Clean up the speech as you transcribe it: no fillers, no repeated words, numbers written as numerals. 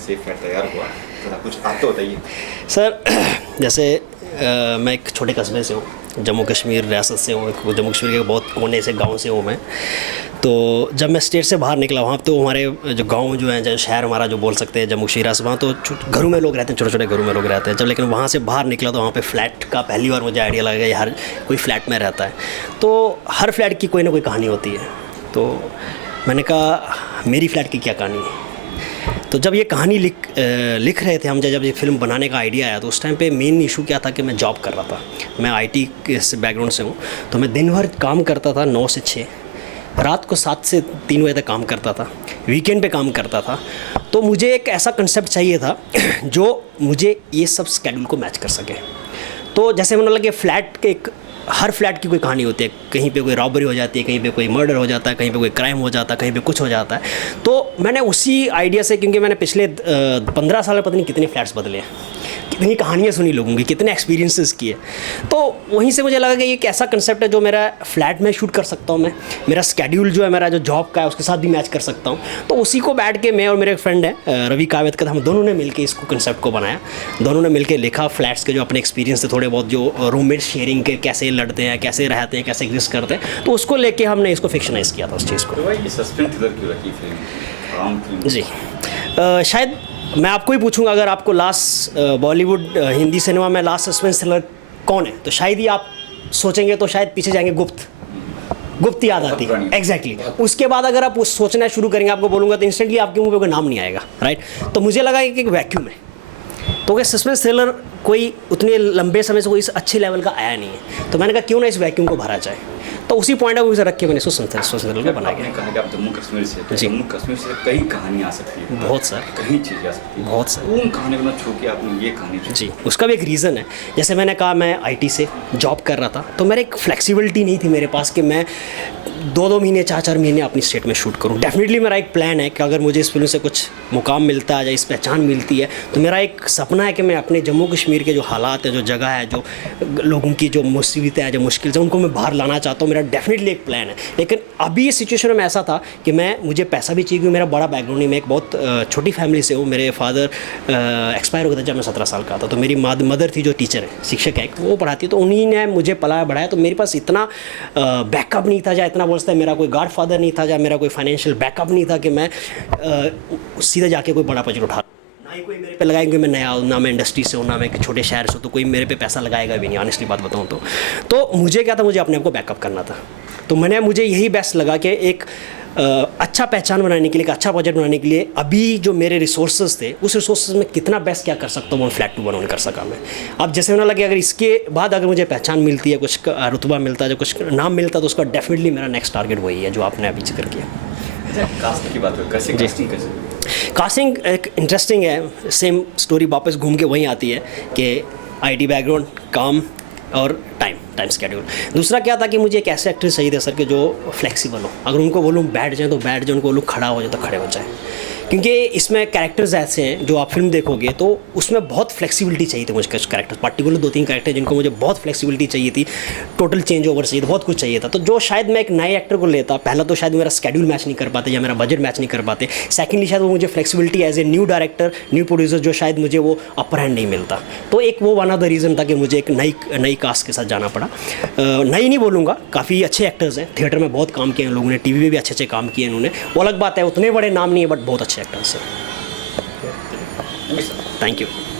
कैसे फ्लैट तैयार हुआ, थोड़ा कुछ आप तो बताइए। सर जैसे मैं एक छोटे कस्बे से हूँ, जम्मू कश्मीर रियासत से हूँ, एक जम्मू कश्मीर के बहुत कोने से गांव से हूँ मैं। तो जब मैं स्टेट से बाहर निकला वहाँ तो हमारे जो गांव जो है, जो शहर हमारा जो बोल सकते हैं जम्मू कश्मीर से, वहाँ तो घरों में लोग रहते हैं, छोटे छोटे घरों में लोग रहते हैं। जब लेकिन वहाँ से बाहर निकला तो वहाँ पे फ्लैट का पहली बार मुझे आइडिया लगा यार कोई फ्लैट में रहता है, तो हर फ्लैट की कोई ना कोई कहानी होती है। तो मैंने कहा मेरी फ़्लैट की क्या कहानी है। तो जब ये कहानी लिख रहे थे हम, जब ये फिल्म बनाने का आइडिया आया तो उस टाइम पे मेन इशू क्या था कि मैं जॉब कर रहा था। मैं आईटी के बैकग्राउंड से हूँ, तो मैं दिन भर काम करता था 9 से 6, रात को 7 से 3 बजे तक काम करता था, वीकेंड पे काम करता था। तो मुझे एक ऐसा कंसेप्ट चाहिए था जो मुझे ये सब स्केड्यूल को मैच कर सके। तो जैसे मैंने लगा कि फ्लैट के हर फ्लैट की कोई कहानी होती है, कहीं पे कोई रॉबरी हो जाती है, कहीं पे कोई मर्डर हो जाता है, कहीं पे कोई क्राइम हो जाता है, कहीं पे कुछ हो जाता है। तो मैंने उसी आइडिया से, क्योंकि मैंने पिछले 15 साल में पता नहीं कितने फ्लैट्स बदले हैं, कितनी कहानियाँ सुनी लोगों की, कितने एक्सपीरियंसेस किए। तो वहीं से मुझे लगा कि ये एक ऐसा कंसेप्ट है जो मेरा फ्लैट में शूट कर सकता हूँ मैं, मेरा स्केड्यूल जो है, मेरा जो जॉब का है उसके साथ भी मैच कर सकता हूँ। तो उसी को बैठ के मैं और मेरे एक फ्रेंड है रवि कावेतकर, हम दोनों ने मिलकर इसको कंसेप्ट को बनाया, दोनों ने मिलकर लिखा। फ्लैट्स के जो अपने एक्सपीरियंस थे थोड़े बहुत, जो रूममेट शेयरिंग के कैसे लड़ते हैं, कैसे रहते हैं, कैसे एग्जिस्ट करते हैं, तो उसको लेके हमने इसको फिक्शनाइज किया था उस चीज़ को। तो भाई ये सस्पेंस थ्रिलर क्यों रखी फिल्म? जी शायद मैं आपको ही पूछूंगा, अगर आपको लास्ट बॉलीवुड हिंदी सिनेमा में लास्ट सस्पेंस थ्रिलर कौन है, तो शायद ही आप सोचेंगे तो शायद पीछे जाएंगे गुप्त याद आती है। एग्जैक्टली उसके बाद अगर आप सोचना शुरू करेंगे, आपको बोलूँगा तो इंस्टेंटली आपके मुंह पे कोई नाम नहीं आएगा, राइट। तो मुझे लगा कि एक वैक्यूम है, तो क्या सस्पेंस थ्रिलर कोई उतने लंबे समय से कोई इस अच्छे लेवल का आया नहीं है, तो मैंने कहा क्यों ना इस वैक्यूम को भरा जाए। तो उसी पॉइंट ऑफ व्यू से रख के मैंने इसको सस्पेंस थ्रिलर को बनाया गया। कहा कि आप जम्मू कश्मीर से, तो जम्मू कश्मीर से कई कहानियाँ आ सकती है, बहुत सर, कई चीज़ें आ सकती है, बहुत सर। उन कहानी को ना छू के आपने ये कहानी छू। जी, उसका भी एक रीज़न है। जैसे मैंने कहा मैं आईटी से जॉब कर रहा था, तो मेरे एक फ्लेक्सिबिलिटी नहीं थी मेरे पास कि मैं 2-2 महीने 4-4 महीने अपनी स्टेट में शूट करूं। डेफिनेटली मेरा एक प्लान है कि अगर मुझे इस फिल्म से कुछ मुकाम मिलता है या इस पहचान मिलती है, तो मेरा एक सपना है कि मैं अपने जम्मू कश्मीर के जो हालात हैं, जो जगह है, जो लोगों की जो मुसीबतें हैं, जो मुश्किल है, उनको मैं बाहर लाना चाहता हूँ। मेरा डेफिनेटली एक प्लान है। लेकिन अभी इस सिचुएशन में ऐसा था कि मुझे पैसा भी चाहिए, क्योंकि मेरा बड़ा बैकग्राउंड नहीं, मैं एक बहुत छोटी फैमिली से हूँ। मेरे फादर एक्सपायर हो गए थे जब मैं 17 साल का था, तो मेरी मदर थी जो टीचर है, शिक्षक है, वो पढ़ाती, तो उन्हीं ने मुझे पलाया बढ़ाया। तो मेरे पास इतना बैकअप नहीं था, या इतना बोलता है मेरा कोई गॉड फादर नहीं था, या मेरा कोई फाइनेंशियल बैकअप नहीं था कि मैं सीधे जाके कोई बड़ा प्रोजेक्ट उठा, ना ही कोई मेरे पे लगाएंगे। मैं नया हूँ, ना मैं इंडस्ट्री से हूँ, ना मैं एक छोटे शहर से हूँ, तो कोई मेरे पे पैसा लगाएगा भी नहीं, ऑनेस्टली बात बताऊँ तो मुझे क्या था, मुझे अपने आप को बैकअप करना था। तो मुझे यही बेस्ट लगा कि एक अच्छा पहचान बनाने के लिए, एक अच्छा प्रोजेक्ट बनाने के लिए अभी जो मेरे रिसोर्सेज थे, उस रिसोर्सेज में कितना बेस्ट क्या कर सकता हूँ, वो फ्लैट 2 बनाने कर सका मैं। अब जैसे उन्हें लगे अगर इसके बाद अगर मुझे पहचान मिलती है, कुछ रुतबा मिलता है, कुछ नाम मिलता है, तो उसका डेफिनेटली मेरा नेक्स्ट टारगेट वही है जो आपने अभी जिक्र किया। कास्ट की बात करें, कैसे कास्टिंग कैसे? कास्टिंग एक इंटरेस्टिंग है, सेम स्टोरी वापस घूम के वहीं आती है कि आईटी बैकग्राउंड, काम और टाइम स्केड्यूल। दूसरा क्या था कि मुझे एक ऐसे एक्ट्रेस चाहिए थे सर कि जो फ्लेक्सिबल हो, अगर उनको बोलूँ बैठ जाए तो बैठ जाए, उनको बोलूँ खड़ा हो जाए तो खड़े हो जाए। क्योंकि इसमें कैरेक्टर्स ऐसे हैं जो आप फिल्म देखोगे तो उसमें बहुत फ्लेक्सिबिलिटी चाहिए थी मुझे। कुछ कैरेक्टर्स, पर्टिकुलर 2-3 कैरेक्टर जिनको मुझे बहुत फ्लेक्सिबिलिटी चाहिए थी, टोटल चेंज ओवर चाहिए था, बहुत कुछ चाहिए था। तो जो शायद मैं एक नए एक्टर को लेता, पहला तो शायद मेरा स्केड्यूल मैच नहीं कर पाते या मेरा बजट मैच नहीं कर पाते। सेकेंडली शायद वो मुझे flexibility as a new director, new producer, जो शायद मुझे वो अपर हैंड नहीं मिलता। तो एक वो वन ऑफ द रीज़न था कि मुझे एक नई कास्ट के साथ जाना पड़ा। नई नहीं बोलूँगा, काफ़ी अच्छे एक्टर्स हैं, थिएटर में बहुत काम किए हैं लोगों ने, टीवी में भी अच्छे काम किए हैं उन्होंने, वो अलग बात है, उतने बड़े नाम नहीं है बट बहुत अच्छे एक्टर्स हैं। Thank you, sir. Thank you.